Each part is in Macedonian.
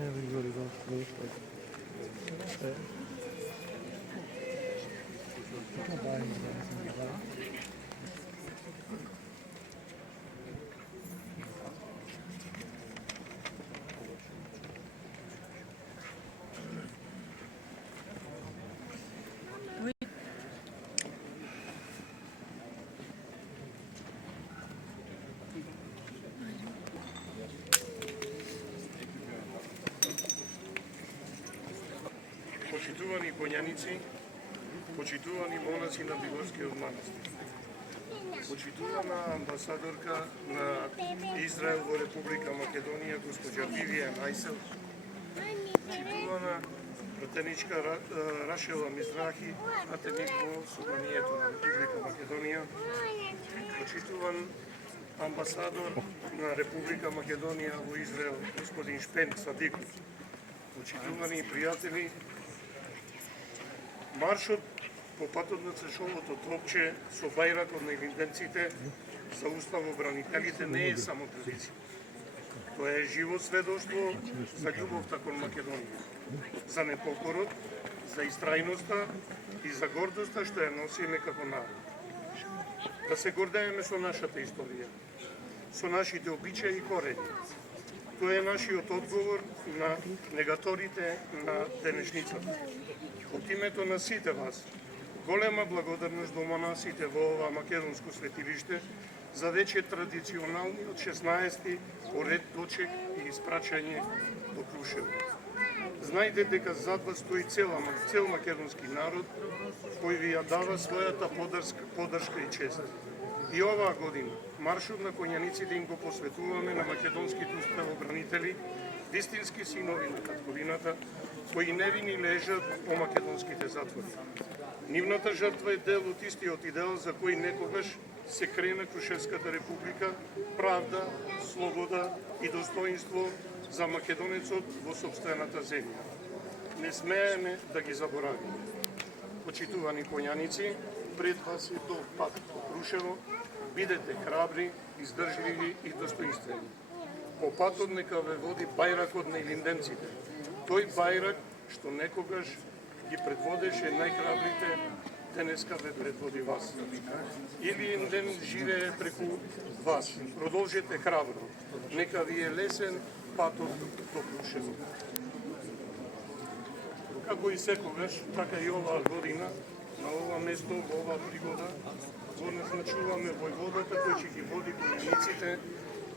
Everybody goes through it. Почитувани поњаници, почитувани монаси на Бигорскиот манастир, почитувана амбасадорка на Израел во Република Македонија, госпоđа Вивијан Ајсел, почитувана пратеничка Рашела Мизрахи, пратеник во Собранието на Република Македонија, почитуван амбасадор на Република Македонија во Израел, господин Шпен Садиков, почитувани пријатели. Маршот по патот на Цешовото тропче со бајракот на илинденците за уставобранителите не е само традиција. Тоа е живо сведоштво за љубовта кон Македонија, за непокорот, за истрајноста и за гордоста што ја носиме како народ. Да се гордееме со нашата историја, со нашите обичаи и корени. Тоа е нашиот одговор на негаторите на денешницата. Од името на сите вас, голема благодарност до монасите во ова македонско светилиште за веќе традиционалниот 16-ти поред дочек и испрачање до Крушево. Знајте дека зад вас стои цел македонски народ кој ви ја дава својата поддршка и чест. И оваа година маршот на коњаниците им го посветуваме на македонските уставобранители, вистински синови на татковината, кои невини лежат по македонските затвори. Нивната жртва е дел од истиот идеал за кој некогаш се крена Крушевската република, правда, слобода и достоинство за македонецот во сопствената земја. Не смееме да ги заборавиме. Почитувани коњаници, пред вас е долг пат по Крушево, бидете храбри, издржливи и достоинствени. По патот нека ве води бајракот на илинденците, тој бајрак што некогаш ги предводеше најхрабрите, денеска ве предводи вас. Илинден живее преку вас. Продолжете храбро. Нека ви е лесен патот до Крушево. Како и секогаш, така и оваа година, на ова место, во оваа пригода, го назначуваме војводата кој ќе ги води коњаниците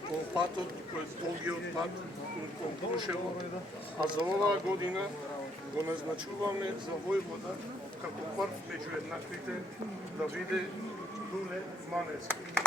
по патот, кој е долгиот пат кон Крушево, а за оваа година го назначуваме за војвода како прв меѓу еднаквите да биде Дуле Маневски.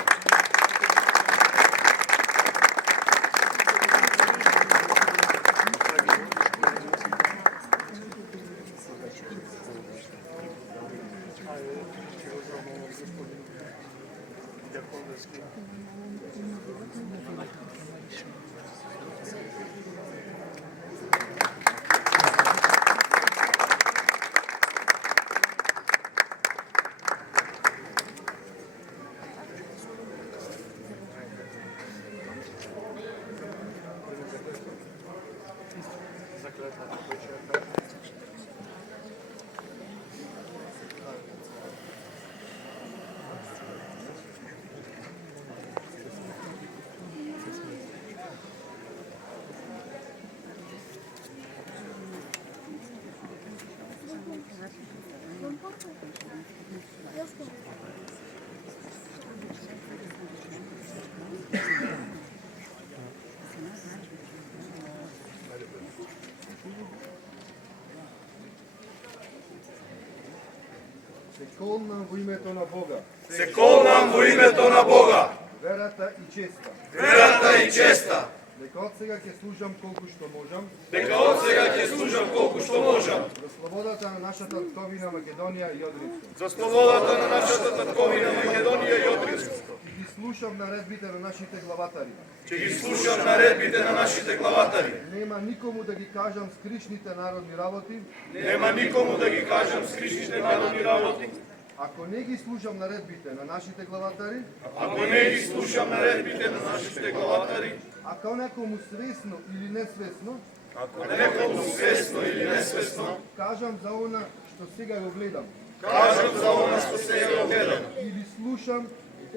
колнам во името на Бога, се колнам во името на Бога, верата и честа, верата и честа, дека од сега ќе служам колку што можам дека од сега ќе служам колку што можам за слободата на нашата татковина Македонија и Одринска. за слободата на нашата татковина Македонија и Одринска. И ги слушам наредбите на нашите главатари. Ќе ги слушам наредбите на нашите главатари. Нема никому да ги кажам скришните народни работи, Нема никому да ги кажам скришните народни работи. ако не ги слушам наредбите на нашите главатари, Ако не ги слушам наредбите на нашите главатари, ако некому свесно или несвесно ако некому свесно или несвесно кажам за она што сега го гледам, кажам за она што сега го гледам, или слушам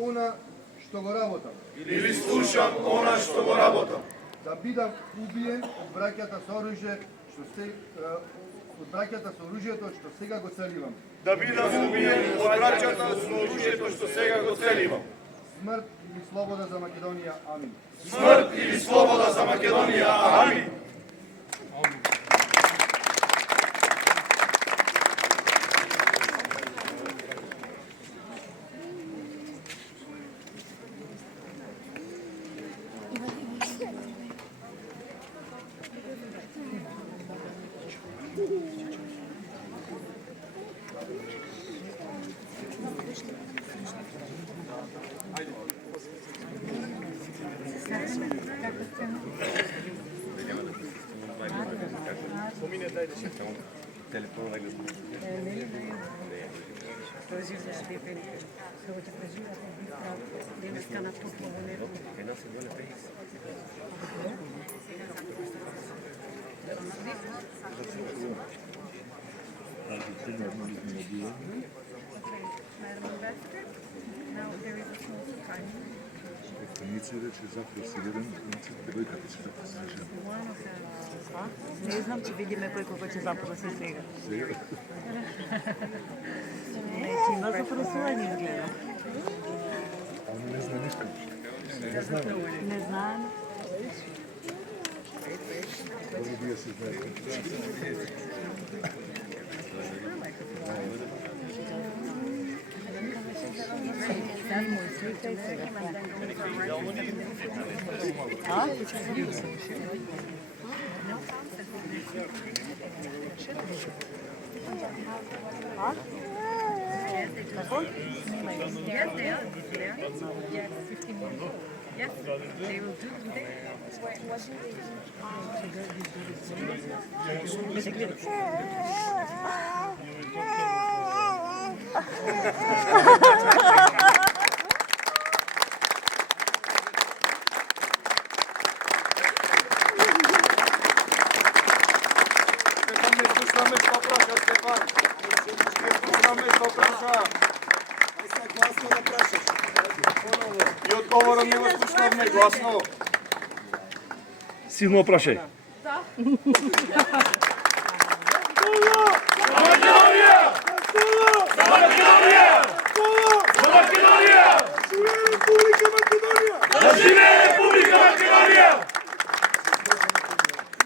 она што го работам, или слушам она што го работам, да бидам убиен од браќата со оружје од браќата со оружјето што сега го целивам. да бидам убиен од браќата со оружјето што сега го целивам. Смрт или слобода за Македонија. Амин. Смрт или слобода за Македонија. Амин. Не знам, че видиме кој кога ќе запроси сега. Не, че има запросување изгледа. Не знам ништо. Не знаем. Дали вие се знаете? Yes, they are. Yes, 15 minutes. Yes, they will do today. И одговорот не го слушнавме гласно. Силно прашај.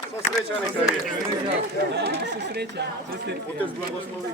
Со среќа нека ви. Отец благослови.